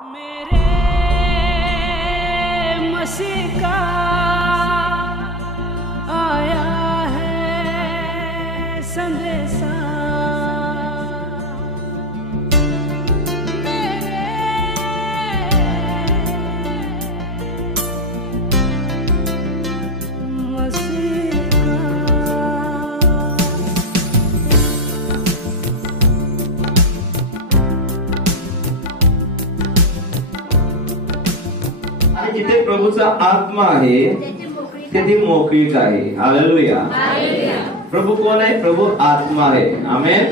मेरे मसीह का आया है संदेशा, मेरे मसीह का। आणि जिथे प्रभूचा आत्मा आहे तेथे मोकळीक आहे. हालेलुया. प्रभु कौन है? प्रभु आत्मा है. आमेन.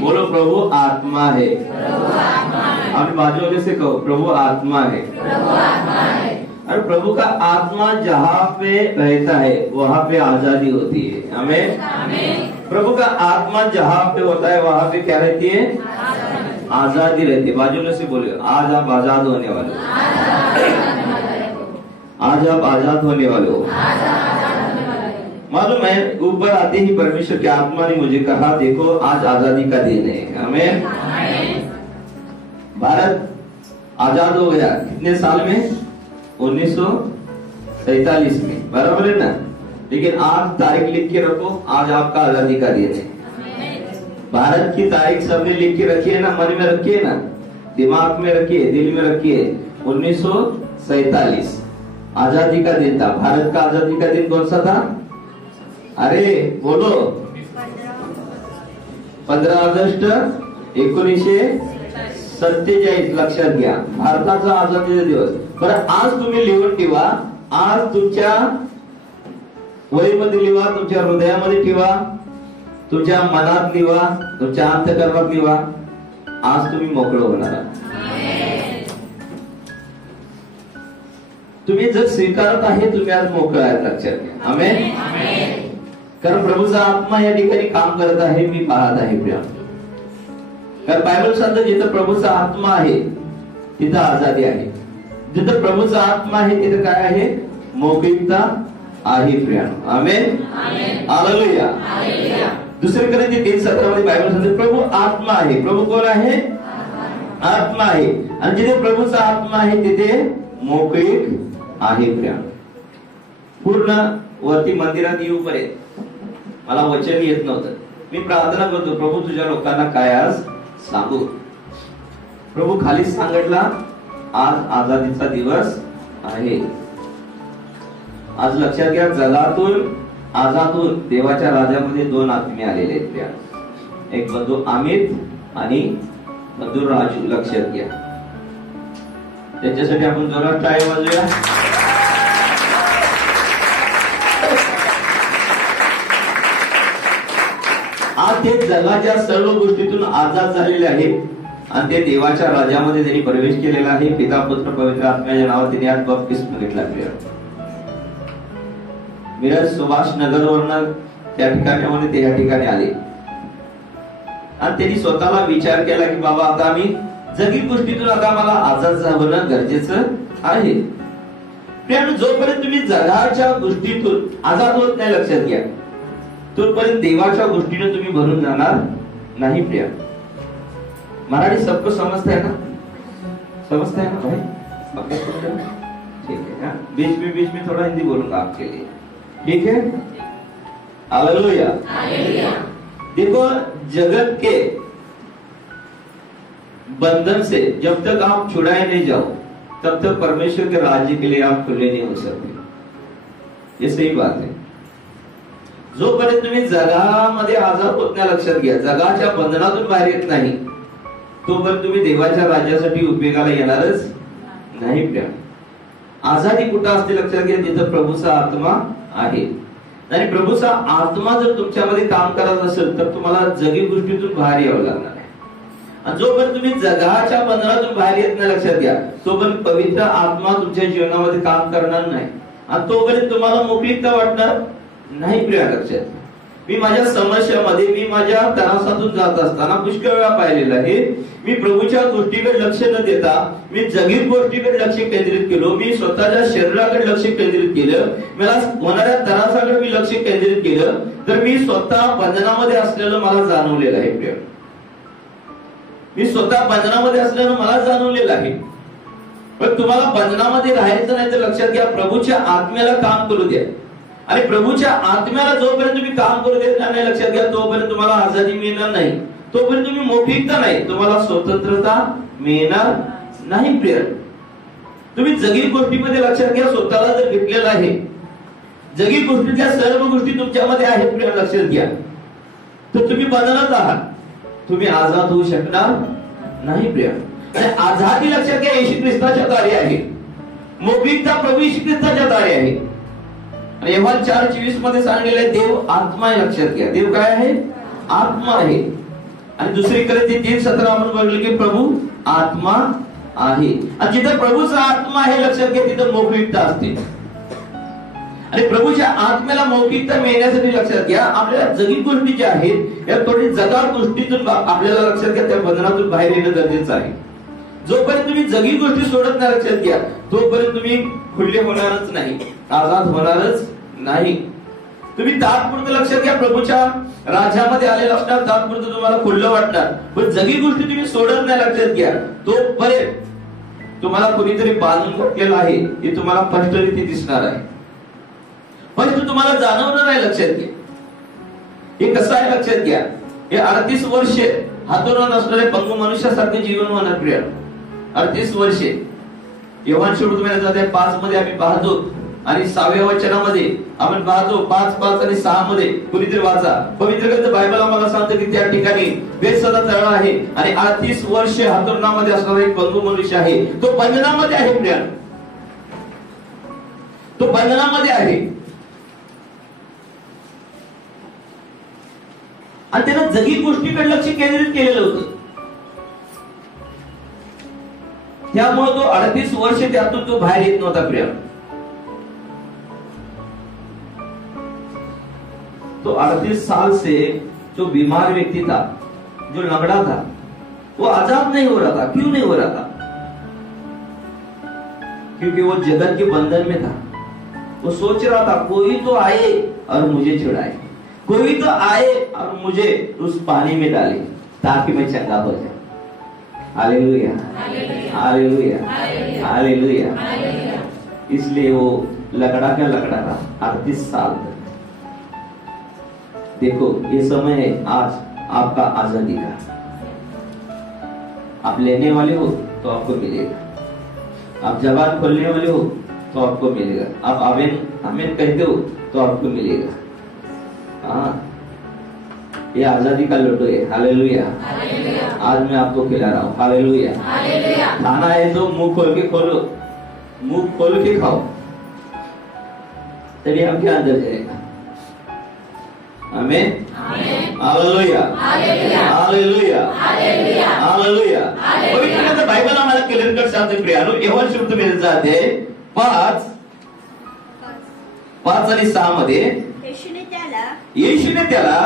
बोलो प्रभु आत्मा है. अपने बाजू वाले से कहो प्रभु आत्मा है. और प्रभु का आत्मा जहाँ पे रहता है वहाँ पे आजादी होती है. आमेन. प्रभु का आत्मा जहाँ पे होता है वहाँ पे क्या रहती है? आजादी रहती है. बाजू वाले से बोले आज आप आजाद होने वाले हो. आज आप आजाद होने वाले हो. मालूम है ऊपर आते ही परमेश्वर की आत्मा ने मुझे कहा देखो आज आजादी का दिन है. हमें भारत आजाद हो गया कितने साल में? 1947 में. बराबर है ना? लेकिन आज तारीख लिख के रखो, आज आपका आजादी का दिन है. भारत की तारीख सबने लिख के रखी है ना, मन में रखिए ना, दिमाग में रखिए, दिल में रखिए. 1947 आजादी का दिन था. भारत का आजादी का दिन कौन सा था? अरे बोलो 15 ऑगस्ट 1947. लक्षात घ्या भारताचा आजादीचा दिवस. बरं आज तुम्ही लिहून ठेवा, आज तुमच्या वहीमध्ये लिहा, तुमच्या हृदयामध्ये ठेवा, तुमच्या मनात लिहा, तुमच्या अंतःकरणात लिहा. आज तुम्ही मोकळं होणार आहात. तुम्ही जर स्वीकारत आहे तुम्ही आज मोकळं आहे. लक्षात घ्या. आमेन. कारण प्रभूचा आत्मा या ठिकाणी काम करत आहे. मी पाहत आहे प्रिय. कारण बायबल सांगतं जिथं प्रभूचा आत्मा आहे तिथं आजादी आहे. जिथं प्रभूचा आत्मा आहे तिथं काय आहे? मोकळीकता आहे प्रिय. आमेन. हालेलुया. दुसरीकडे 3:17 मध्ये बायबल सांगते प्रभू आत्मा आहे. प्रभू कोण आहे? आत्मा आहे. आणि जिथे प्रभूचा आत्मा आहे तिथे मोकळीक आहे प्रिय. पूर्ण वरती मंदिरात येऊपर्यंत मला वचन येत नव्हतं. मी प्रार्थना करतो प्रभू तुझ्या लोकांना काय आज सांगू. प्रभू खालीच सांगितला आज आजादीचा दिवस आहे. आज लक्षात घ्या जगातून आजादून देवाच्या राज्यामध्ये 2 आत्मे आलेले आहेत प्रिय. एक बंधू अमित आणि बंधू राजू. लक्षात घ्या. त्याच्यासाठी आपण जोरात टाळी वाजवूया. आज ते जगाच्या सर्व गोष्टीतून आजाद झालेले आहेत आणि ते देवाच्या राज्यामध्ये त्यांनी प्रवेश केलेला आहे. पिता पुत्र पवित्र आत्म्याच्या नावावर त्यांनी आज बपतिस्मा घेतला. मिरज सुभाष नगरवरून त्या ठिकाणामध्ये ते या ठिकाणी आले आणि त्यांनी स्वतःला विचार केला की बाबा आता आम्ही जगी गोष्टीतून आता मला आजाद होणं गरजेचं आहे. पण जोपर्यंत तुम्ही जगाच्या गोष्टीतून आजाद होत नाही लक्षात घ्या तोपर्यंत देवाच्या गोष्टीने तुम्ही भरून जाणार नाही प्रिय. मराठी सबको समजता है ना? समजता है ना भाई? ठीक है. बीच में थोड़ा हिंदी बोलूंगा आपके लिए. ठीक है. हालेलुया. देखो जगत के बंधन से जब तक आप छुड़ाए नहीं जाओ तब तक परमेश्वर के राज्य के लिए आप खुले नहीं हो सकते. ये सही बात है. जोपर्यंत तुम्ही जगामध्ये आजाद होत नाही लक्षात घ्या जगाच्या बंधनातून बाहेर येत नाही तोपर्यंत तुम्ही देवाच्या राज्यासाठी उपयोगाला येणारच नाही प्रिय. आजादी कुठं असते लक्षात घ्या जिथं प्रभूचा आत्मा आहे. आणि प्रभूचा आत्मा जर तुमच्यामध्ये काम करत असेल तर तुम्हाला जगी गोष्टीतून बाहेर यावं लागणार आहे. आणि जोपर्यंत तुम्ही जगाच्या बंधनातून बाहेर येत नाही लक्षात घ्या तोपर्यंत पवित्र आत्मा तुमच्या जीवनामध्ये काम करणार नाही आणि तोपर्यंत तुम्हाला मोकळीकता वाटणार नाही प्रिय. लक्षात मी माझ्या समस्यामध्ये मी माझ्या त्रासातून जात असताना पुष्कळ वेळा पाहिलेलं आहे. मी प्रभूच्या गोष्टीकडे लक्ष न देता मी जगीत गोष्टीकडे लक्ष केंद्रित केलो. मी स्वतःच्या शरीराकडे लक्ष केंद्रित केलं. मला होणाऱ्या त्रासाकडे मी लक्ष केंद्रित केलं तर मी स्वतः बंधनामध्ये असलेलं मला जाणवलेलं आहे प्रिय. मी स्वतः बंधनामध्ये असल्यानं मला जाणवलेलं आहे. पण तुम्हाला बंधनामध्ये राहायचं नाही तर लक्षात घ्या, प्रभूच्या आत्म्याला काम करू द्या. आणि प्रभूच्या आत्म्याला जोपर्यंत तुम्ही काम करू देणार नाही, लक्षात घ्या, तोपर्यंत तुम्हाला आझादी मिळणार नाही, तोपर्यंत तुम्ही मोकळीकता नाही, तुम्हाला स्वतंत्रता मिळणार नाही. प्रिय, तुम्ही जगी गोष्टीमध्ये लक्षात घ्या, स्वतःला जर घेतलेलं आहे, जगी गोष्टीच्या सर्व गोष्टी तुमच्यामध्ये आहेत, प्रिय लक्षात घ्या, तर तुम्ही बंधनात आहात, तुम्ही आझाद होऊ शकणार नाही. प्रिय, आणि आझादी लक्षात घ्या येशू ख्रिस्ताच्या दारी आहे, मोकळीकता प्रभू येशू ख्रिस्ताच्या दारी आहे. आणि योहान 4:24 मध्ये सांगितलेलं आहे, देव आत्मा आहे. लक्षात घ्या, देव काय आहे? आत्मा आहे. आणि दुसरीकडे ते 3:17 आपण बघितलं की प्रभू आत्मा आहे. आणि जिथे प्रभूचा आत्मा आहे, लक्षात घ्या, तिथे मोकळीकता असते. आणि प्रभूच्या आत्म्याला मौखिकता मिळण्यासाठी लक्षात घ्या, आपल्याला जगी गोष्टी ज्या आहेत या थोडी जगाळ गोष्टीतून आपल्याला लक्षात घ्या त्या बंधनातून बाहेर येणं गरजेचं आहे. जोपर्यंत तुम्ही जगी गोष्टी सोडत नाही, लक्षात घ्या, तोपर्यंत तुम्ही खुले होणारच नाही, आझाद होणारच नाही. तुम्ही तात्पुरतं लक्षात घ्या प्रभूच्या राज्यामध्ये आलेला असणार, तात्पुरतं तुम्हाला खुल्लं वाटणार, पण जगी गोष्टी तुम्ही सोडत नाही, लक्षात घ्या, तोपर्यंत तुम्हाला कोणीतरी बांधून घातलेलं आहे हे तुम्हाला स्पष्टरीती दिसणार आहे, पण तुम्हाला जाणवणार नाही. लक्षात घ्या, हे कसं आहे लक्षात घ्या, हे 38 वर्षे हातोरण असणारे पंगू मनुष्यासारखे जीवन होणार. प्रिय, 38 वर्षे योहान सुसमाचार 5 मध्ये आम्ही पाहतो, आणि 6व्या वचनामध्ये आपण पाहतो, 5:5 आणि 6 मध्ये कुणीतरी वाचा, पवित्र ग्रंथ बायबल आम्हाला सांगतं की त्या ठिकाणी बेतसदा तळ आहे आणि 38 वर्षे हातोरणामध्ये असणारा एक पंगू मनुष्य आहे, तो बंधनामध्ये आहे. प्रिय, तो बंधनामध्ये आहे, आणि त्यानं जगी गोष्टीकडे लक्ष केंद्रित केलेलं होतं. त्यामुळे तो 38 वर्ष त्यातून तो बाहेर येत नव्हता. प्रिय, तो 38 साल से जो बीमार व्यक्ति था, जो लंगड़ा था, वो आजाद नहीं हो रहा था. क्यों नहीं हो रहा था? क्योंकि वो जगत के बंधन में था. वो सोच रहा था कोई तो आए और मुझे छुड़ाए, कोई तो आए और मुझे उस पानी में डाले ताकि मैं चंगा हो जाऊं. Hallelujah, hallelujah, hallelujah. इसलिए वो लकड़ा का लकड़ा था 38 साल तक. देखो, ये समय है आज आपका आजादी का. आप लेने वाले हो तो आपको मिलेगा, आप जबान खोलने वाले हो तो आपको मिलेगा, आप आमीन आमीन कहते हो तो आपको मिलेगा. हाँ, ये आजादी का लड्डू है. हालेलुया, आज मैं आपको खिला रहा हूँ. हालेलुया. खाना है तो मुंह खोल के खोलो, मुंह खोल के खाओ, तभी हम क्या अंदर जाएगा. आमीन, हालेलुया, हालेलुया, हालेलुया. पवित्र ग्रंथ बायबल आम्हाला क्लिअर कट सांगते. प्रियानो, योहान सुसमाचार जाते 5 आणि 6 मध्ये येशूने त्याला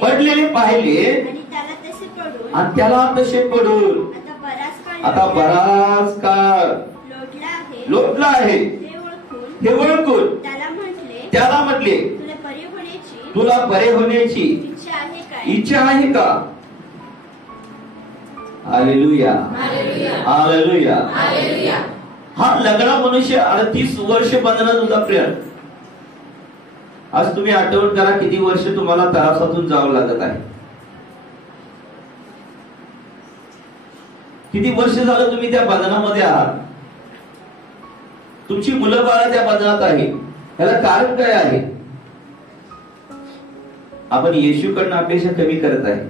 पडलेले पाहिले आणि त्याला तसे पडून आता बराच काळ लोटला आहे. हे ओळखून त्याला म्हटले, तुला बरे होण्याची इच्छा आहे का? Hallelujah, hallelujah. हा लंगडा मनुष्य 38 वर्ष बंधनात होता. प्रिय, आज तुम्ही आठवण करा किती वर्ष तुम्हाला त्रासातून जावं लागत आहे. किती वर्ष झालं तुम्ही त्या बंधनामध्ये आहात. तुमची मुलं बाळा त्या बंधनात आहे. याला कारण काय आहे? आपण येशूकडनं अपेक्षा कमी करत आहे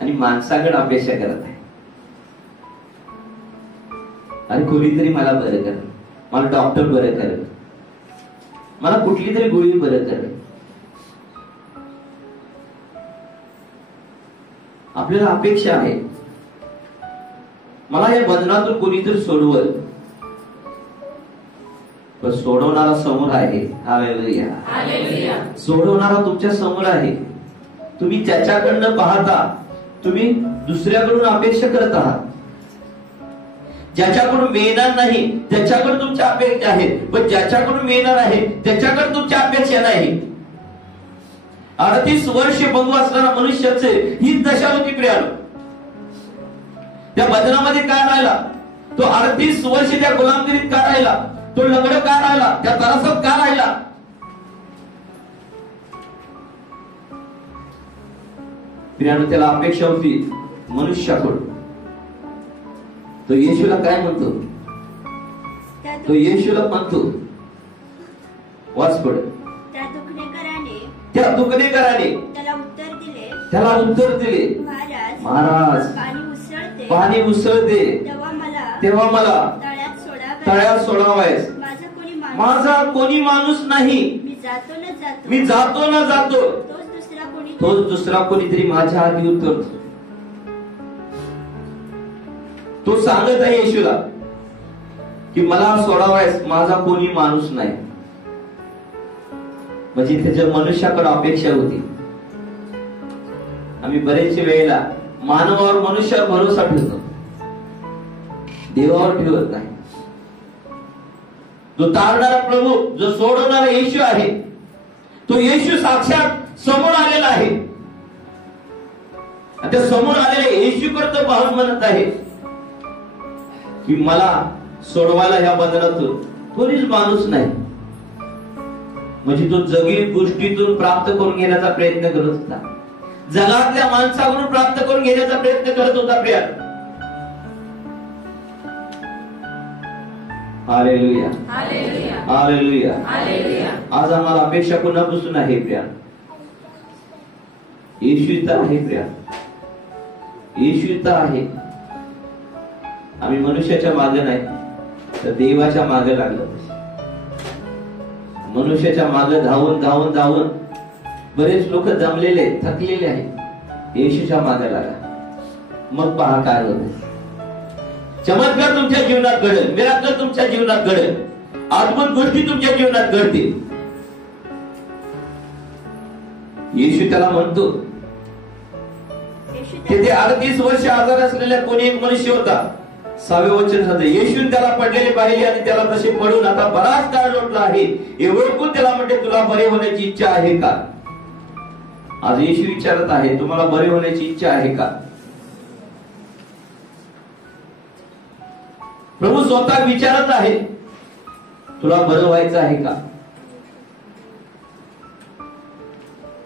आणि माणसाकडे अपेक्षा करत आहे. आणि कोणीतरी मला बरं कर, मला डॉक्टर बरं कर, मला कुठली तरी गोळी बरं कर. आपल्याला अपेक्षा आहे मला या बंधनातून कोणीतरी सोडवल, पण सोडवणारा समोर आहे. हालेलुया, सोडवणारा तुमच्या समोर आहे. तुम्ही ज्याच्याकडनं पाहता, तुम्ही दुसऱ्याकडून अपेक्षा करत आहात. ज्याच्याकडून मिळणार नाही त्याच्याकडे तुमच्या अपेक्षा आहेत, पण ज्याच्याकडून मिळणार आहे त्याच्याकडे तुमच्या अपेक्षा नाही. 38 वर्ष बंधू असणारा मनुष्याचे ही दशा होती. प्रियानो, त्या बंधनामध्ये काय राहिला? तो 38 वर्ष त्या गुलामगिरीत का राहिला? तो लंगड का राहिला? त्या त्रासात का राहिला? प्रियानो, त्याला अपेक्षा होती मनुष्याकडून. तो येशूला काय म्हणतो? तो येशूला म्हणतो, वाच पुढे. त्या दुखणेकराने त्याला उत्तर दिले, महाराज, पाणी उसळते तेव्हा मला तळ्यात सोडावायस. माझा कोणी माणूस नाही. मी जातो ना जातो, तोच दुसरा कोणीतरी माझ्या आधी उतरतो. तो सांगत आहे येशूला की मला सोडावायस, माझा कोणी माणूस नाही. म्हणजे त्याच्या मनुष्याकडे अपेक्षा होती. आम्ही बरेच वेळेला मानवावर, मनुष्यावर भरोसा ठेवतो, देवावर ठेवत नाही. जो तारणारा प्रभू, जो सोडवणारा येशू आहे, तो येशू साक्षात समोर आलेला आहे. त्या समोर आलेल्या येशूकडे तो पाहून म्हणत आहे की मला सोडवायला ह्या बंधनातून कोणीच माणूस नाही. म्हणजे तो जगी गोष्टीतून प्राप्त करून घेण्याचा प्रयत्न करत होता, जगातल्या माणसाकडून प्राप्त करून घेण्याचा प्रयत्न करत होता. Priya, hallelujah, hallelujah. आज आम्हाला अपेक्षा कोणापासून आहे? प्रिया, येशू इथं आहे. प्रिया, येशू इथं आहे. आम्ही मनुष्याच्या मागे नाही, तर देवाच्या मागे लागलो. मनुष्याच्या मागे धावून धावून धावून बरेच लोक जमलेले, थकलेले आहेत. येशूच्या मागे लागा, मग पहा काय होते. चमत्कार तुमच्या जीवनात घडेल, मिराकल तुमच्या जीवनात घडेल, अद्भुत गोष्टी तुमच्या जीवनात घडतील. येशू त्याला म्हणतो, तिथे 38 वर्ष आजार असलेला कोणी एक मनुष्य होता. 6वे वचन होते, येशूने त्याला पडलेले पाहिले आणि त्याला तसे पडून आता बराच काळ लोटला आहे. हे ओळखून त्याला म्हणते, तुला बरे होण्याची इच्छा आहे का? आज येशू विचारत आहे, तुम्हाला बरे होण्याची इच्छा आहे का? प्रभू स्वतः विचारत आहे, तुला बरं व्हायचं आहे का?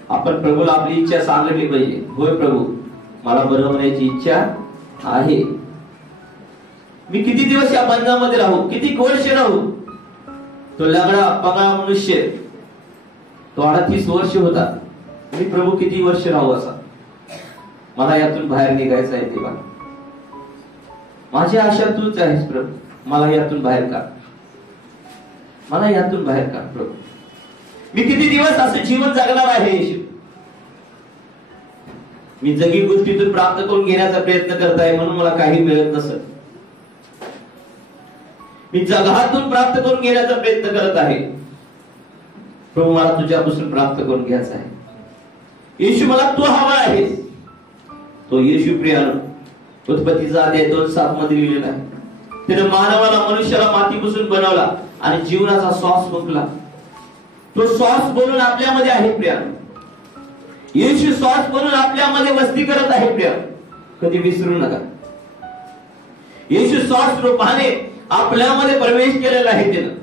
आपण प्रभूला आपली इच्छा सांगली पाहिजे. होय प्रभू, मला बरं होण्याची इच्छा आहे. मी किती दिवस या बंधनामध्ये राहू, किती वर्ष राहू? तो लंगडा पगळा मनुष्य, तो 38 वर्ष होता. मी प्रभू किती वर्ष राहू असा? मला यातून बाहेर निघायचं आहे. देवा, माझी आशा तूच आहेस प्रभू. मला यातून बाहेर काढ, मला यातून बाहेर काढ प्रभू. मी किती दिवस असं जीवन जगणार आहे येशू? मी जगी गोष्टीतून प्राप्त करून घेण्याचा प्रयत्न करत आहे, म्हणून मला काही मिळत नसत. मी जगातून प्राप्त करून घेण्याचा प्रयत्न करत आहे. प्रभू, मला तुझ्यापासून प्राप्त करून घ्यायचा आहे. येशू, मला तू हवा आहे. तो येशू प्रियानो, उत्पत्तीचा अध्याय 2:7 मध्ये लिहिलेला आहे. त्याने मानवाला, मनुष्याला मातीपासून बनवला आणि जीवनाचा श्वास फुंकला. तो श्वास बनून आपल्यामध्ये आहे. प्रियानो, येशू श्वास बनून आपल्यामध्ये वस्ती करत आहे. प्रिया, कधी विसरू नका. येशू श्वास रूपाने आपल्यामध्ये प्रवेश केलेला आहे. त्यानं,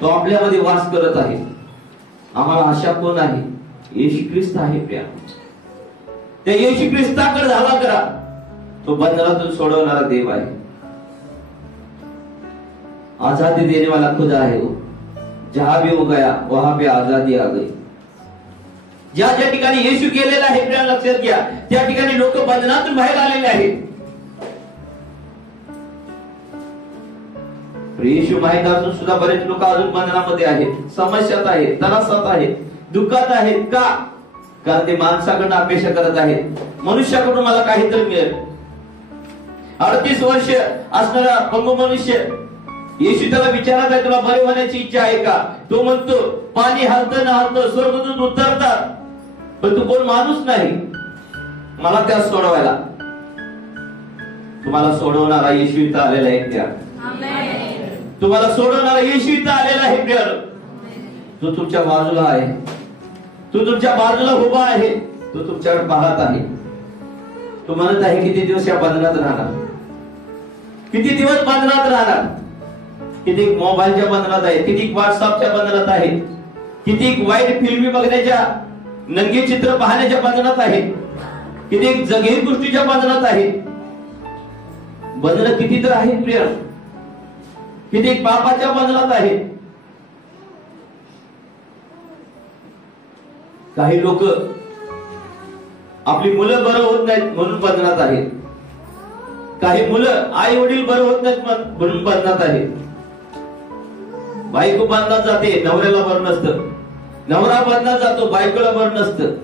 तो आपल्यामध्ये वास करत आहे. आम्हाला आशा कोण आहे? येशू ख्रिस्त आहे. प्रिया, त्या येशू ख्रिस्ताकडे धावा करा. तो बंधनातून सोडवणारा देव आहे. आजादी देने वाला खुदा है वो. जहां भी वो गया वहां पे आजादी आ गई. ज्या ज्या ठिकाणी येशू गेलेला आहे, प्रिया लक्षात घ्या, त्या ठिकाणी लोक बंधनातून बाहेर आलेले आहेत. येशू माहित असून सुद्धा बरेच लोक अजून बंधनामध्ये आहेत, समस्यात आहेत, त्रासात आहेत, दुःखात आहेत. का? कारण ते माणसाकडून अपेक्षा करत आहेत, मनुष्याकडून मला काहीतरी मिळेल. 38 वर्ष असणारा पंगू मनुष्य, येशू त्याला विचारत आहे, तुला बरे होण्याची इच्छा आहे का? तो म्हणतो, पाणी हलतं ना हलतं, स्वर्गदूत उतरतात, पण तू कोण माणूस नाही मला त्यास सोडवायला. तुम्हाला सोडवणारा येशू इथं आलेला आहे. त्या तुम्हाला सोडवणारा येशू इथं आलेला आहे. प्रिय, तो तुमच्या बाजूला आहे, तो तुमच्या बाजूला उभा आहे, तो तुमच्याकडे पाहत आहे. तो म्हणत आहे, किती दिवस या बंधनात राहणार? किती दिवस बंधनात राहणार? किती मोबाईलच्या बंधनात आहेत, किती व्हॉट्सअपच्या बंधनात आहेत, किती वाईट फिल्मी बघण्याच्या, नंगी चित्र पाहण्याच्या बंधनात आहेत, किती जगीर गोष्टीच्या बंधनात आहेत. बंधनं किती तर आहेत प्रिय, किती पापाच्या बंधनात आहेत. काही लोक आपली मुलं बरं होत नाहीत म्हणून बंधनात आहेत. काही मुलं आई वडील बरं होत नाहीत म्हणून बंधनात आहेत. बायको बंधनात जाते, नवऱ्याला बरं नसतं. नवरा बंधनात जातो, बायकोला बरं नसतं.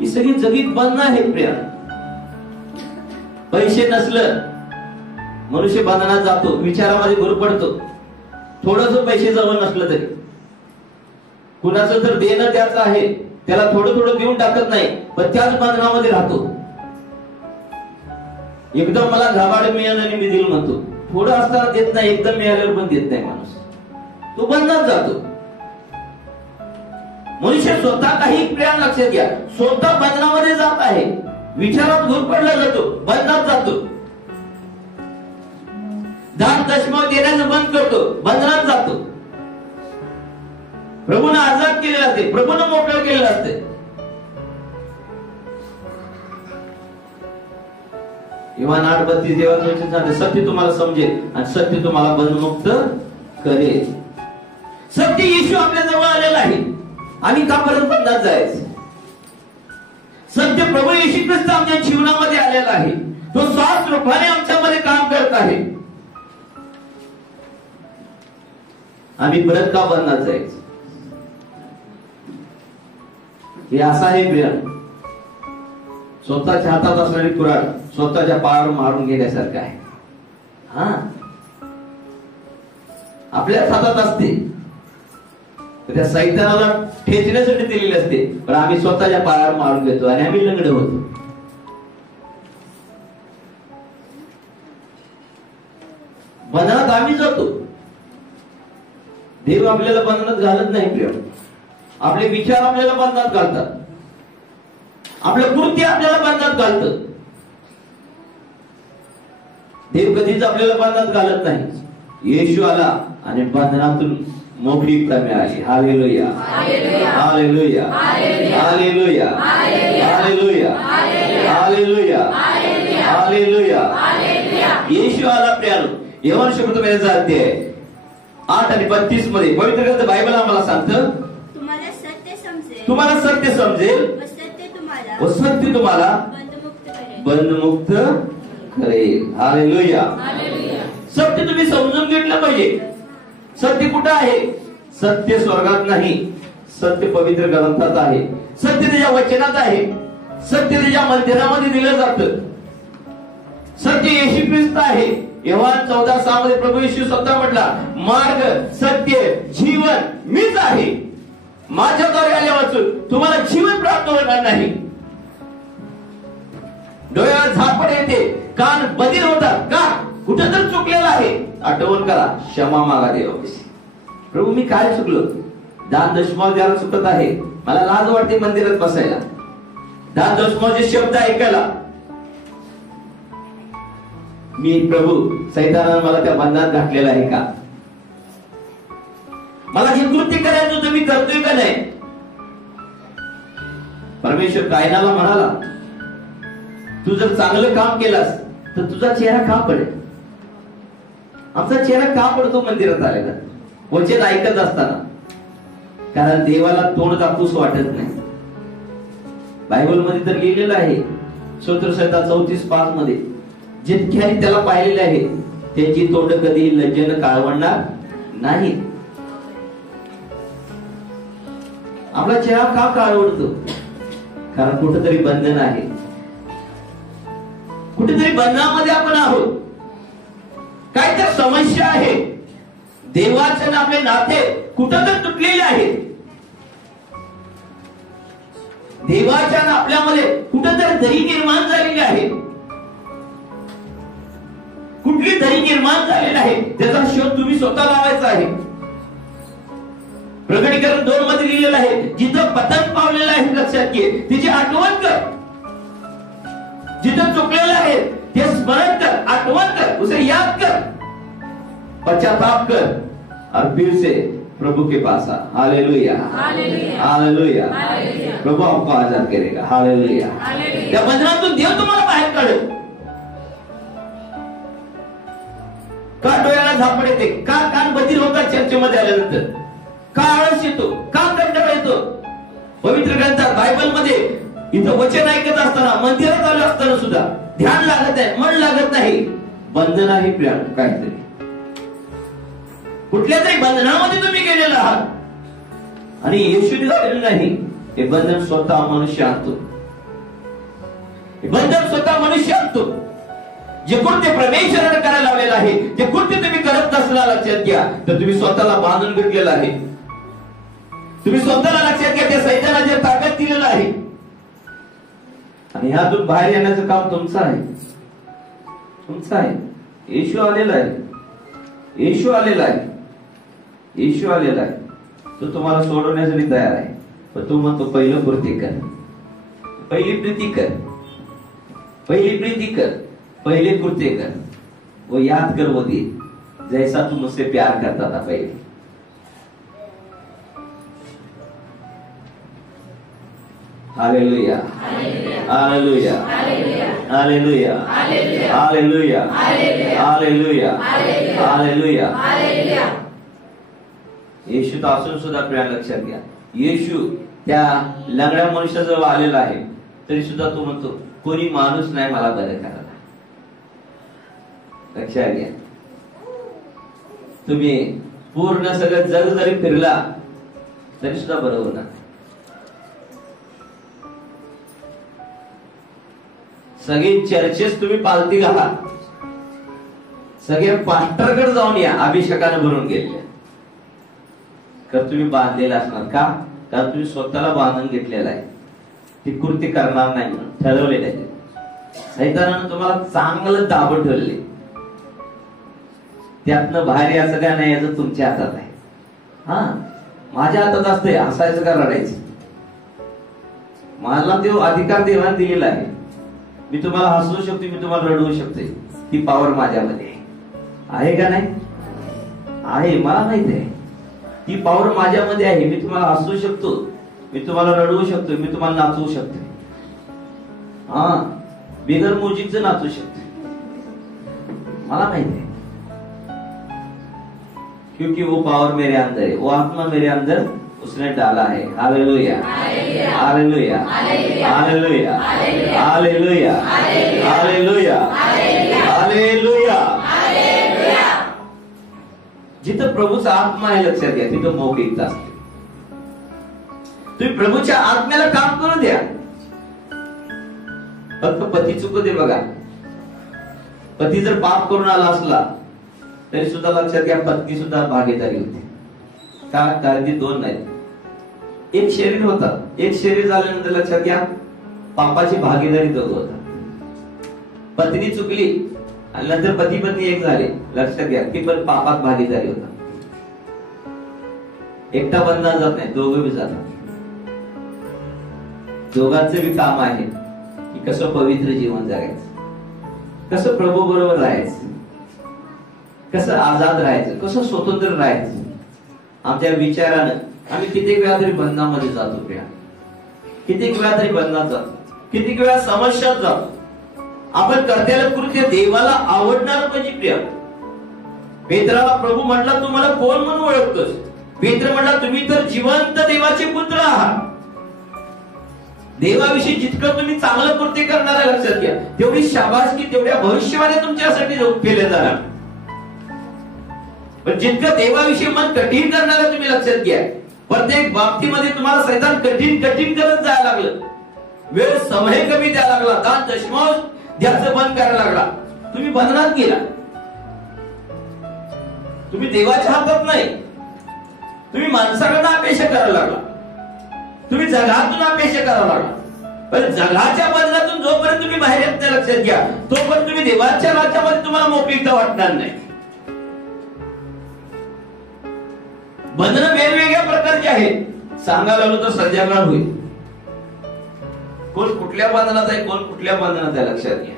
ही सगळी जगीत बंधनं आहेत प्रिया. पैसे नसलं मनुष्य बंधनात जातो, विचारामध्ये भर पडतो. थोडस पैसे जवळ नसलं तरी कुणाचं तर देणं त्याचं आहे, त्याला थोडं थोडं देऊन टाकत नाही, पण त्याच बंधनामध्ये राहतो. एकदम मला घाबाड मिळालं आणि मी दिल म्हणतो, थोडं असताना देत नाही, एकदम मिळाल्यावर पण देत नाही माणूस, तो बंधनात जातो. मनुष्य स्वतः काही प्रिया लक्षात घ्या, स्वतः बंधनामध्ये जात आहे, विचारात भर पडला जातो, बंधनात जातो. दान दशमाव देण्याचं बंद करतो, बंधनात जातो. प्रभूने आजाद केलेलं असते, प्रभूने मोकळं केलेलं असते. इव्हान 8:32 देवाचे सत्य तुम्हाला समजेल आणि सत्य तुम्हाला बंधमुक्त करेल. सत्य येशू आपल्या जवळ आलेला आहे, आम्ही का परत बंधनात जायचं? सत्य प्रभू येशू ख्रिस्त आमच्या जीवनामध्ये आलेला आहे, तो स्वार्थ रूपाने आमच्यामध्ये काम करत आहे. आम्ही परत का बंधनात जायचं? हे असं आहे प्रिय, स्वतःच्या हातात असणारी कुऱ्हाड स्वतःच्या पायावर मारून घेण्यासारखं आहे. हा, आपल्याच हातात असते, त्या सैतानाला ठेचण्यासाठी दिलेली असते, पण आम्ही स्वतःच्या पायावर मारून घेतो आणि आम्ही लंगडे होतो. बंधनात आम्ही जातो. देव आपल्याला बंधनात घालत नाही प्रिय. आपले विचार आपल्याला बंधनात घालतात, आपलं कृत्य आपल्याला बंधनात घालतं. देव कधीच आपल्याला बंधनात घालत नाही. येशू आला आणि बंधनातून मोकळीकता मिळाली. Hallelujah, hallelujah, hallelujah, hallelujah, hallelujah, hallelujah. Yeshu आला प्रियानो. यहोवा शब्द मेरा अध्याय 8 आणि 32 मध्ये पवित्र ग्रंथ बायबल आम्हाला सांगतं, तुम्हाला सत्य समजेल व सत्य तुम्हाला बंधमुक्त करेल. हालेलुया. सत्य तुम्ही समजून घेतलं पाहिजे. सत्य कुठं आहे? सत्य स्वर्गात नाही, सत्य पवित्र ग्रंथात आहे, सत्य त्याच्या वचनात आहे, सत्य त्याच्या मंदिरामध्ये दिलं जातं. सत्य येशू ख्रिस्त आहे. योहान 14:6 मध्ये प्रभू येशू स्वतः म्हटला, मार्ग सत्य जीवन मीच आहे, माझ्याद्वारे आले वाचून तुम्हाला जीवन प्राप्त होणार नाही. डोळ्यावर झापड येते, कान बधीर होतात का? कुठं तर चुकलेलं आहे, आठवण करा, क्षमा मागा देवापाशी. प्रभू मी काय चुकलो? दान दशमाव द्यायला चुकत आहे, मला लाज वाटते मंदिरात बसायला, दान दशमावचे शब्द ऐकायला. मी प्रभू सैतानाने मला त्या बंधनात घातलेला आहे का? मला हे कृत्य करायचं होतं, मी करतोय का नाही? परमेश्वर कायनाला म्हणाला, तू जर चांगलं काम केलास तर तुझा चेहरा का पडेल? आमचा चेहरा का पडतो मंदिरात आलेला वचन ऐकत असताना? कारण देवाला तोंड दाखवूस वाटत नाही. बायबल मध्ये तर लिहिलेलं आहे, स्तोत्रसंहिता 34:5 मध्ये, जितक्याने त्याला पाहिलेले आहे त्यांची तोंड कधी लज्जेनं काळवणार नाही. आपला चेहरा का काळवडतो? कारण कुठेतरी बंधन आहे, कुठेतरी बंधनामध्ये आपण आहोत. काहीतरी समस्या आहे. देवाचे आपले नाते कुठं तर तुटलेले आहेत. देवाच्या आपल्यामध्ये कुठेतरी दरी निर्माण झालेली आहे. कुठली दरी निर्माण झालेली आहे त्याचा शोध तुम्ही स्वतः लावायचा आहे. प्रकटीकरण 2 मध्ये लिहिलेलं आहे, जिथं पतन पावलेलं आहे लक्षात घे, तिची आठवण कर. जिथं चुकलेलं आहे ते स्मरण कर, आठवण कर, उसे याद कर, पश्चाताप कर और फिर से प्रभु के पास आ। Hallelujah, hallelujah. प्रभु आपको आजाद करेगा। हालेलुया। त्या बंधनातून देव तुम्हाला बाहेर काढेल। का डोळ्याला झापड येते, का कान बधीर होतात चर्चेमध्ये आल्यानंतर, का आळस येतो, का कंटाळा येतो? पवित्र ग्रंथात बायबल मध्ये इथं वचन ऐकत असताना, मंदिरात आलो असताना सुद्धा ध्यान लागत आहे, मन लागत नाही, बंधन आहे प्रियाण काहीतरी, कुठल्या तरी बंधनामध्ये तुम्ही गेलेला आहात आणि येशूने दिलेलं नाही। हे बंधन स्वतः मनुष्य आणतो, हे बंधन स्वतः मनुष्य आणतो। जे कृत्य परमेश्वराने करायला लावलेलं आहे ते कृत्य तुम्ही करत नसला लक्षात घ्या तर तुम्ही स्वतःला बांधून घेतलेलं आहे, तुम्ही स्वतःला लक्षात घ्या त्या सैतानाच्या ताब्यात दिलेलं आहे आणि ह्यातून बाहेर येण्याचं काम तुमचं आहे, तुमचं आहे। येशू आलेला आहे, येशू आलेला आहे, येशू आलेला आहे, तो तुम्हाला सोडवण्यासाठी तयार आहे। पण तू म्हणतो पहिलं कृत्य कर, पहिली प्रीती कर, पहिली प्रीती कर, पहले कृत्य कर, वो याद कर वो दिन जैसा तुम मुझसे प्यार करता था पहले। Hallelujah, hallelujah, hallelujah, hallelujah, hallelujah, hallelujah. Yeshu तर असून सुद्धा प्रिया लक्षात घ्या, येशू त्या लंगड्या मनुष्याजवळ आलेला आहे तरी सुद्धा तो म्हणतो कोणी माणूस नाही मला बरं करायला। लक्षात घ्या, तुम्ही पूर्ण सगळं जग जरी फिरला तरी सुद्धा बरोबर ना। सगळे चर्चेस तुम्ही पालती घाला, सगळे पास्टरकडे जाऊन या, अभिषेकाने भरून गेले तर तुम्ही बांधलेला असणार का? कारण तुम्ही स्वतःला बांधून घेतलेला आहे, ती कृती करणार नाही ठरवलेलं आहे। सैतानानं तुम्हाला चांगलं दाबून ठेवले, त्यातनं बाहेर यायचं का नाही याचं तुमच्या हातात आहे। हा, माझ्या हातात असते हसायचं का रडायचं, मला तो अधिकार देवाने दिलेला आहे, मी तुम्हाला हसवू शकतो, मी तुम्हाला रडवू शकते, ती पॉवर माझ्यामध्ये आहे का नाही? आहे, मला माहिती आहे ती पॉवर माझ्यामध्ये आहे। मी तुम्हाला हसवू शकतो, मी तुम्हाला रडवू शकतो, मी तुम्हाला नाचवू शकते, हा बिगर म्युझिकचं नाचू शकते, मला माहिती है क्योंकि वो पावर मेरे अंदर है, वो आत्मा मेरे अंदर उसने डाला है। Hallelujah, hallelujah, hallelujah, hallelujah, hallelujah, hallelujah. जिथं प्रभूचा आत्मा आहे लक्षात घ्या तिथं मोकळीकता असते। तुम्ही प्रभूच्या आत्म्याला काम करू द्या, फक्त पती चुकू दे बघा। पती जर पाप करून आला असला तरी सुद्धा लक्षात घ्या पत्नी सुद्धा भागीदारी होती का? कारण ती दोन नाही, एक शरीर होता, एक शरीर झाल्यानंतर लक्षात घ्या पापाची भागीदारी दोघं होता। पत्नी चुकली आणि नंतर पती पत्नी एक झाले, लक्षात घ्या ती पण पापात भागीदारी होता। एकटा बंधना जात नाही, दोघं बी जातात। दोघांचे बी काम आहे की कसं पवित्र जीवन जगायचं, कसं प्रभू बरोबर राहायचं, कसं आजाद राहायचं, कसं स्वतंत्र राहायचं। आमच्या विचारानं आम्ही कित्येक वेळा तरी बंधनामध्ये जातो, प्रिया कित्येक वेळा तरी बंधनात जातो, कित्येक वेळा समस्यात जातो। आपण करतेलं कृत्य देवाला आवडणार म्हणजे प्रिया। पेत्राला प्रभू म्हटला तू मला कोण म्हणून ओळखतोस? पेत्र म्हटला तुम्ही तर जिवंत देवाचे पुत्र आहात। देवाविषयी जितकं तुम्ही चांगलं कृत्य करणार आहे लक्षात घ्या तेवढी शाबासकी, तेवढ्या भविष्यवाणी तुमच्यासाठी केले जाणार। पण जितकं देवाविषयी मन कठीण करणार आहे तुम्ही लक्षात घ्या प्रत्येक बाबतीमध्ये तुम्हाला सैतान कठीण कठीण करत जायला लागलं, वेळ समय कमी द्यायला लागला, दान दशमांश द्यायचं बंद करायला लागला, तुम्ही बंधनात गेला। तुम्ही देवाच्या हातात नाही, तुम्ही माणसाकडनं अपेक्षा करायला लागला, तुम्ही जगातून अपेक्षा करायला लागला। पण जगाच्या बंधनातून जोपर्यंत तुम्ही बाहेर येत नाही लक्षात घ्या तोपर्यंत तुम्ही देवाच्या राज्यामध्ये तुम्हाला मोकळीकता वाटणार नाही। बंधनं वेगवेगळ्या प्रकारची आहेत, सांगायला लागलो तर संध्याकाळ होईल। कोण कुठल्या बंधनात आहे, कोण कुठल्या बंधनात आहे लक्षात घ्या.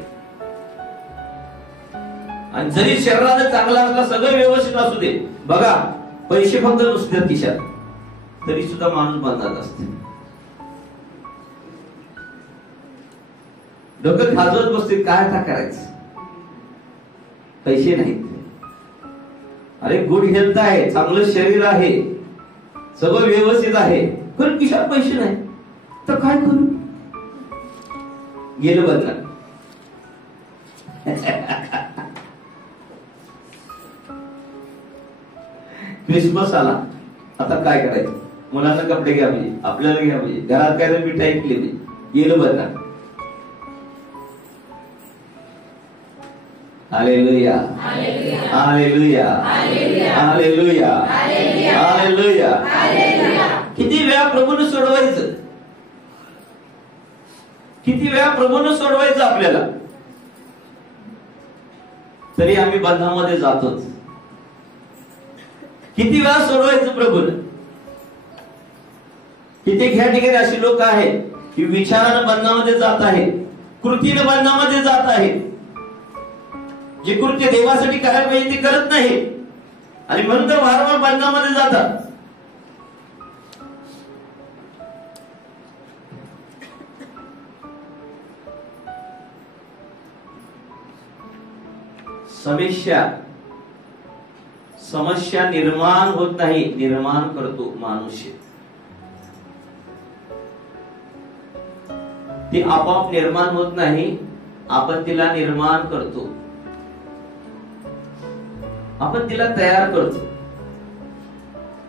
आणि जरी शरीराला चांगला असला, सगळं व्यवस्थित असू दे, बघा पैसे फक्त नुसते खिशात, तरी सुद्धा माणूस बंधनात असते. डोकं खाजवत बसते, काय आता करायचं, पैसे नाहीत. अरे गुड हेल्थ आहे, चांगलं शरीर आहे, सगळं व्यवस्थित आहे, पण खिशात पैसे नाही, तर काय करू, गेलं बंधन. क्रिसमस आला, आता काय करायचं, मुलांना कपडे घ्या पाहिजे, आपल्याला घ्या पाहिजे, घरात काय तर मिठाई केली पाहिजे, गेलं बंधन. Hallelujah, hallelujah, hallelujah, hallelujah. किती वेळा प्रभूने सोडवायचं, किती वेळा प्रभूने सोडवायचं आपल्याला, तरी आम्ही बंधनामध्ये जातोच. किती वेळा सोडवायचं प्रभूने. किती ह्या ठिकाणी अशी लोक आहेत की विचारानं बंधनामध्ये जात आहेत, कृतीनं बंधनामध्ये जात आहेत. जे कृत्य देवासाठी करायला पाहिजे ते करत नाही, आणि म्हणून तर वारंवार बंधनामध्ये जातात. समस्या निर्माण होत नाही, निर्माण करतो मनुष्य. ती आपोआप निर्माण होत नाही, आपण तिला निर्माण करतो, आपण तिला तयार करतो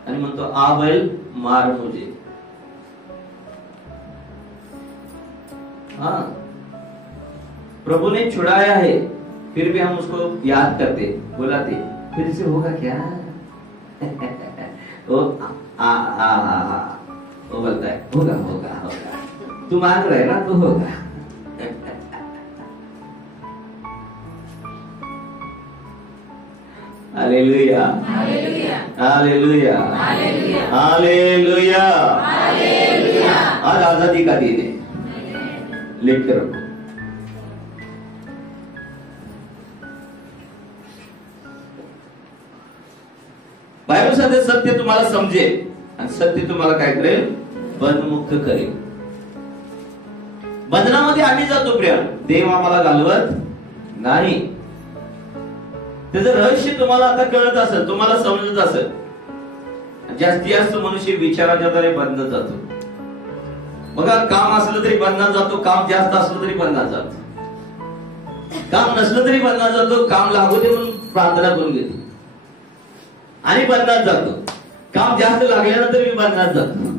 आणि म्हणतो आ बैल मार मुझे. हाँ, प्रभु ने छुड़ाया है, फिर भी हम उसको याद करते, बुलाते, फिर से होगा क्या. वो वो बोलता है होगा होगा होगा, तू मांग रहे ना तो होगा. Hallelujah, hallelujah, hallelujah. आज आजादी का दिन है, लिख कर रखो. बायबल सांगते सत्य तुम्हाला समजेल आणि सत्य तुम्हाला काय करेल, बंधमुक्त करेल. बंधनामध्ये आम्ही जातो प्रिय, देव आम्हाला घालवत नाही. त्याचं रहस्य तुम्हाला आता कळत असेल, तुम्हाला समजत असेल. जास्तीत जास्त मनुष्य विचाराच्या द्वारे बंधनात जातो. बघा, काम असलं तरी बंधनात जातो, काम जास्त असलं तरी बंधनात जातो, काम नसलं तरी बंधनात जातो, काम लागू दे म्हणून प्रार्थना करून घेतो आणि बंधनात जातो. काम जास्त लागल्यानंतर मी बंधनात जातो.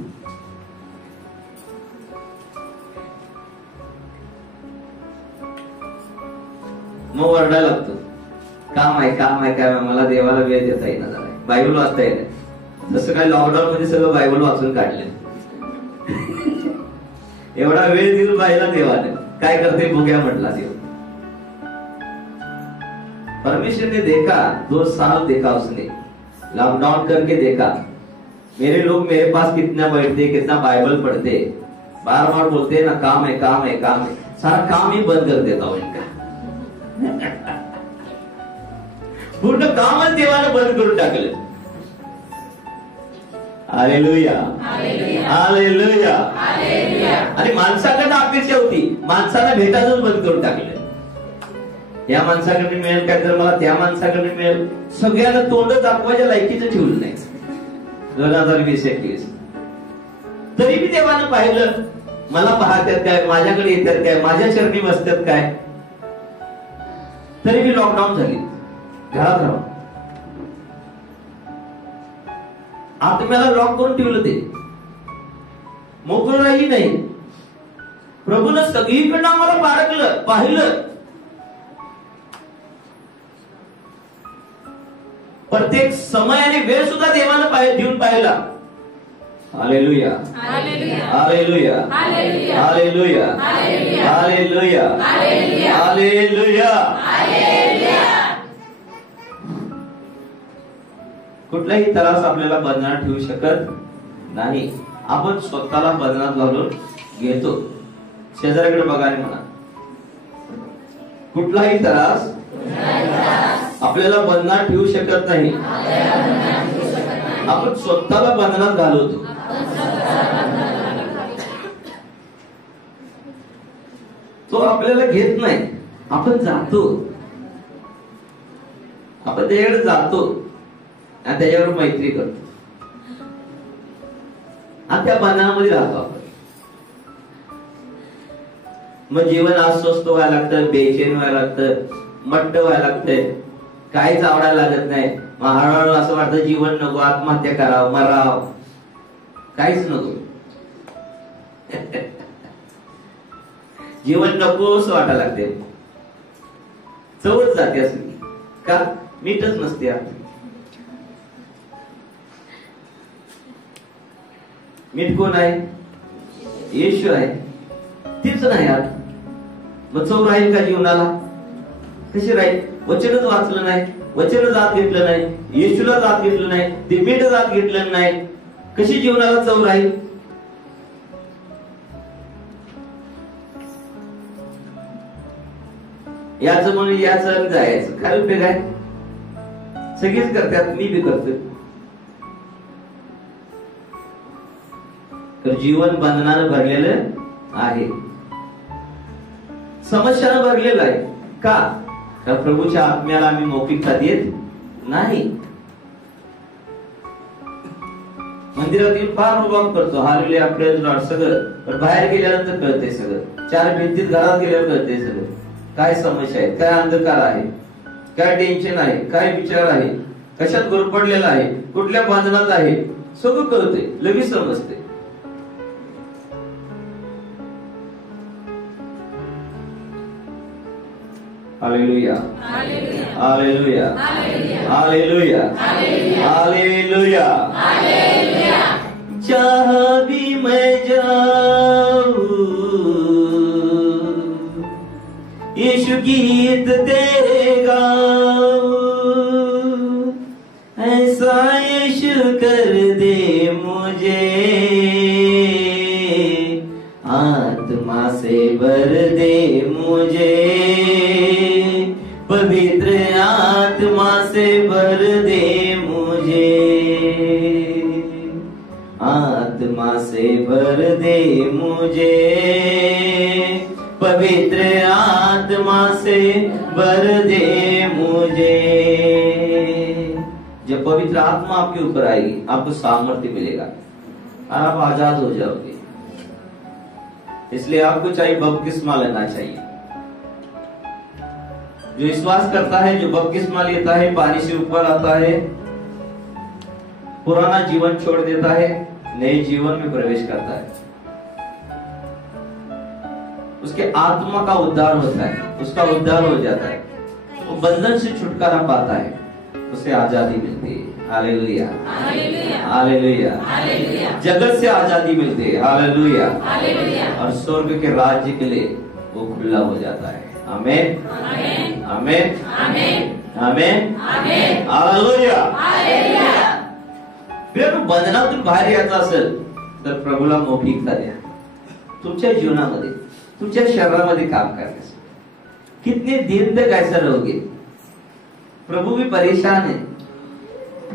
मग वरडायला लागतो, काम आहे काम आहे काय, मला देवाला वेळ देता येणार झालाय, बायबल वाचता येईल. जसं काय लॉकडाऊन मध्ये सगळं बायबल वाचून काढले. एवढा वेळ दिला बायला देवाने, काय करते बघूया म्हटला देव. परमेश्वर ने देखा, 2 साल देखा उसने, लॉकडाउन करके देखा मेरे लोग मेरे पास कितना बैठते, कितना बाइबल पढ़ते, बार बार बोलते ना काम है काम है काम है, सारा काम ही बंद कर देता हूं इनका. पूर्ण कामच देवाने बंद करून टाकलं. Hallelujah, hallelujah. आणि माणसाकडनं अपेक्षा होती, माणसाला भेटायचंच बंद करून टाकलं. या माणसाकडे मिळेल काय तर मला त्या माणसाकडे मिळेल, सगळ्यांना तोंड दाखवायच्या लायकीचं ठेवलं नाही. 2020-21 तरी मी देवानं पाहिलं, मला पाहतात काय, माझ्याकडे येतात काय, माझ्या चरणी बसतात काय, तरी मी लॉकडाऊन झाली, घरात राहून आत्म्याला लॉक करून ठेवलं. ते मोकळंही नाही. प्रभूनं सगळीकडनं आम्हाला पारखलं, पाहिलं. प्रत्येक समय आणि वेळ सुद्धा देवानं देऊन पाहिला. Hallelujah, hallelujah, hallelujah, hallelujah, hallelujah. कुठलाही त्रास आपल्याला बंधनात ठेवू शकत नाही. आपण स्वतःला बंधनात घालून घेतो. शेजाऱ्याकडे बघा आणि म्हणा, कुठलाही त्रास आपल्याला बंधनात ठेवू शकत नाही. आपण स्वतःला बंधनात घालवतो. तो आपल्याला घेत नाही. आपण जातो, आपण त्याच्याकडे जातो आणि त्याच्यावर मैत्री करतो आणि त्या बंधनामध्ये राहतो आपण. मग जीवन अस्वस्थ व्हायला लागतं, बेचैन व्हायला लागतं, मट्ट व्हायला लागतंय, काहीच आवडायला लागत नाही. मग हळूहळू असं वाटतं जीवन नको, आत्महत्या करावं, मराव, काहीच नको. जीवन नको असं वाटायला लागते. चवच जाते असं का, मीठच नसते. मीठ कोण आहे? येशू आहे. तीच नाही आत मग चव राहील का जीवनाला? कशी राहील? वचनच वाचलं नाही, वचन जात घेतलं नाही, येशूला जात घेतलं नाही, ते मीठ जात घेतलं नाही, कशी जीवनाला चव राहील? याचं म्हणून याचं जायचं काय उपयोग आहे? सगळीच करतात, मी बी करतो. तर जीवन बंधनानं भरलेलं आहे, समस्यानं भरलेलं आहे. का? तर प्रभूच्या आत्म्याला आम्ही मौखिकता देत नाही. मंदिरात येऊन फार रुबाब करतो, हालेलुया प्रेज लॉर्ड सगळं, पण बाहेर गेल्यानंतर कळतंय सगळं. चार भिंतीत घरात गेल्यावर कळतंय सगळं. काय समस्या आहे, काय अंधकार आहे, काय टेन्शन आहे, काय विचार आहे, कशात गुरपडलेला आहे, कुठल्या बंधनात आहे, सगळं कळतंय, लगेच समजते. Hallelujah, hallelujah, hallelujah, hallelujah. जहाँ भी मैं जाऊं यीशु गीत तेरे गाऊं, ऐसा यीशु कर दे मुझे, आत्मा से भर दे मुझे, पवित्र आत्मा से भर दे मुझे, आत्मा से भर दे मुझे, पवित्र आत्मा से भर दे मुझे. जब पवित्र आत्मा आपके ऊपर आएगी आपको सामर्थ्य मिलेगा और आप आजाद हो जाओगे. इसलिए आपको चाहिए बपतिस्मा लेना चाहिए. जो विश्वास करता है, जो बपतिस्मा लेता है, पानी से ऊपर आता है, पुराना जीवन छोड़ देता है, नए जीवन में प्रवेश करता है, उसके आत्मा का उद्धार होता है, उसका उद्धार हो जाता है, वो बंधन से छुटकारा पाता है, उसे आजादी मिलती है. Hallelujah, hallelujah. जगत से आजादी मिलती है. हालेलुया. और स्वर्ग के राज्य के लिए वो खुला हो जाता है. आमेन, आमेन, आमेन, आमेन, आमेन. हालेलुया. बंधनातून बाहेर यायचं असेल तर प्रभूला मौखिकता द्या. तुमच्या जीवनामध्ये, तुमच्या शरीरामध्ये काम करण्यास. कितने दिन तक ऐसा रहोगे? प्रभु भी परेशान है.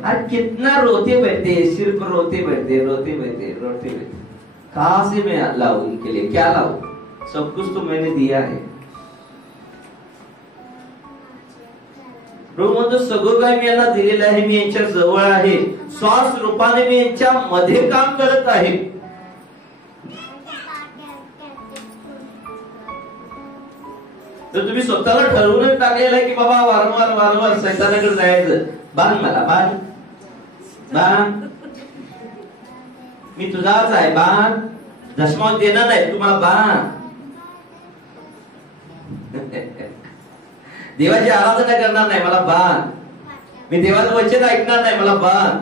आज कितना रोते बैठते, सिर्फ रोते बैठते, रोते बैठते, रोते बैठते. कहां से मैं लाऊं इनके लिए? क्या लाऊं? सब कुछ तो मैंने दिया है. प्रभू म्हणतो सगळं काय मी यांना दिलेलं आहे, मी यांच्या जवळ आहे, श्वास रूपाने मी यांच्या मध्ये काम करत आहे. तर तुम्ही स्वतःला ठरवूनच टाकलेलं आहे की बाबा वारंवार वारंवार सैतानाकडे जायचं. बांध मला, बांध, बांध, मी तुझाच आहे, बांध, दशमांश देणार नाही तुम्हाला, बांध. देवाची आराधना करणार नाही, मला बांध. मी देवाचं वचन ऐकणार नाही, मला बांध.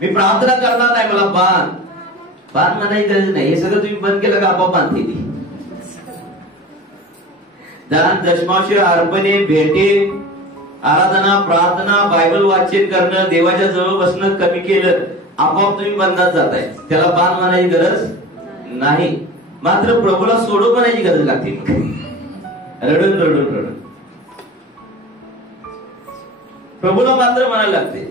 मी प्रार्थना करणार नाही, मला बांध. बांध म्हणायची गरज नाही. हे सगळं तुम्ही बंद केलं का आपोआप बांधते ती. दान, दशमांश, अर्पणे, भेटे, आराधना, प्रार्थना, बायबल वाचन करणं, देवाच्या जवळ बसणं कमी केलं, आपोआप तुम्ही बंधात जाताय. त्याला बांध म्हणायची गरज नाही. मात्र प्रभूला सोडून म्हणायची गरज लागते, रडून रडून रडून प्रभूला मात्र म्हणायला लागते.